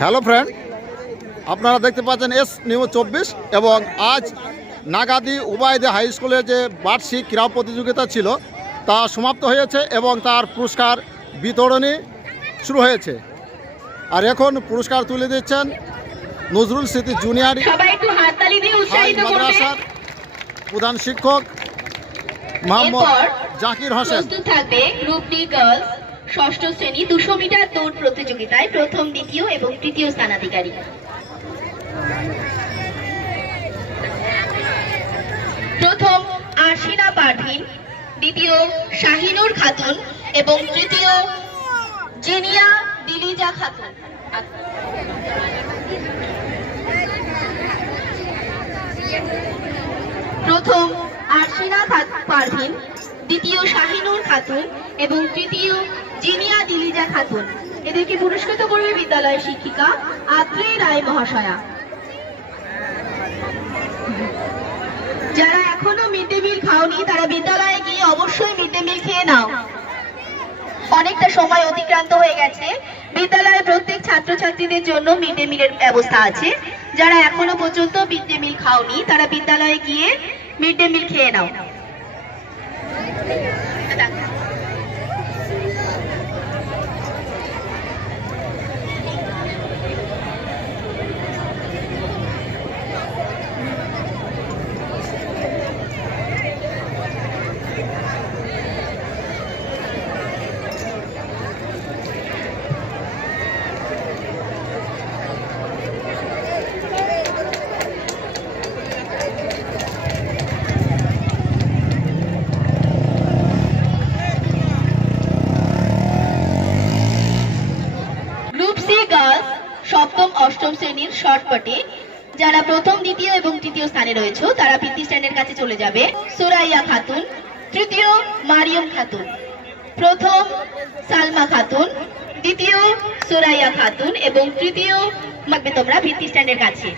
Hello friend আপনারা দেখতে পাচ্ছেন এস নিউজ চব্বিশ এবং আজ নাগাদি উবায়দে হাই স্কুলের যে বার্ষিক ক্রীড়া প্রতিযোগিতা ছিল তা সমাপ্ত হয়েছে এবং তার পুরস্কার বিতরণী শুরু হয়েছে। আর এখন পুরস্কার তুলে দিচ্ছেন নজরুল স্মৃতি জুনিয়র মাদ্রাসার প্রধান শিক্ষক মোহাম্মদ জাকির হোসেন। থাকবে গ্রুপ ডি গার্লস ষষ্ঠ শ্রেণি দুশো মিটার দৌড় প্রতিযোগিতায় প্রথম, দ্বিতীয় এবং তৃতীয় স্থানাধিকারী। প্রথম আরশিনা পারভিন, দ্বিতীয় শাহিনুর খাতুন এবং তৃতীয় জেনিয়া দিলিজা খাতুন। প্রথম আরশিনা খা- পারভিন দ্বিতীয় শাহিনুর খাতুন এবং তৃতীয় জিনিয়া দিলিজা খাতুন। এদেরকে পুরস্কৃত করবে বিদ্যালয়ের শিক্ষিকা আত্রেই রায় মহাশয়া। যারা এখনও মিড ডে মিল খাওনি, তারা বিদ্যালয়ে গিয়ে অবশ্যই মিড ডে মিল খেয়ে নাও। অনেকটা সময় অতিক্রান্ত হয়ে গেছে। বিদ্যালয়ে প্রত্যেক ছাত্রছাত্রীদের জন্য মিড ডে মিলের ব্যবস্থা আছে। যারা এখনও পর্যন্ত মিড ডে মিল খাওনি, তারা বিদ্যালয়ে গিয়ে মিড ডে মিল খেয়ে নাও। Yeah. অষ্টম শ্রেণির শর্টপটে যারা প্রথম, দ্বিতীয় এবং তৃতীয় স্থানে রয়েছে, তারা পিতৃ স্ট্যান্ডের কাছে চলে যাবে। সুরাইয়া খাতুন, তৃতীয় মারিয়ম খাতুন, প্রথম সালমা খাতুন, দ্বিতীয় সুরাইয়া খাতুন এবং তৃতীয় থাকবে তোমরা ভিত্তি স্ট্যান্ডের কাছে।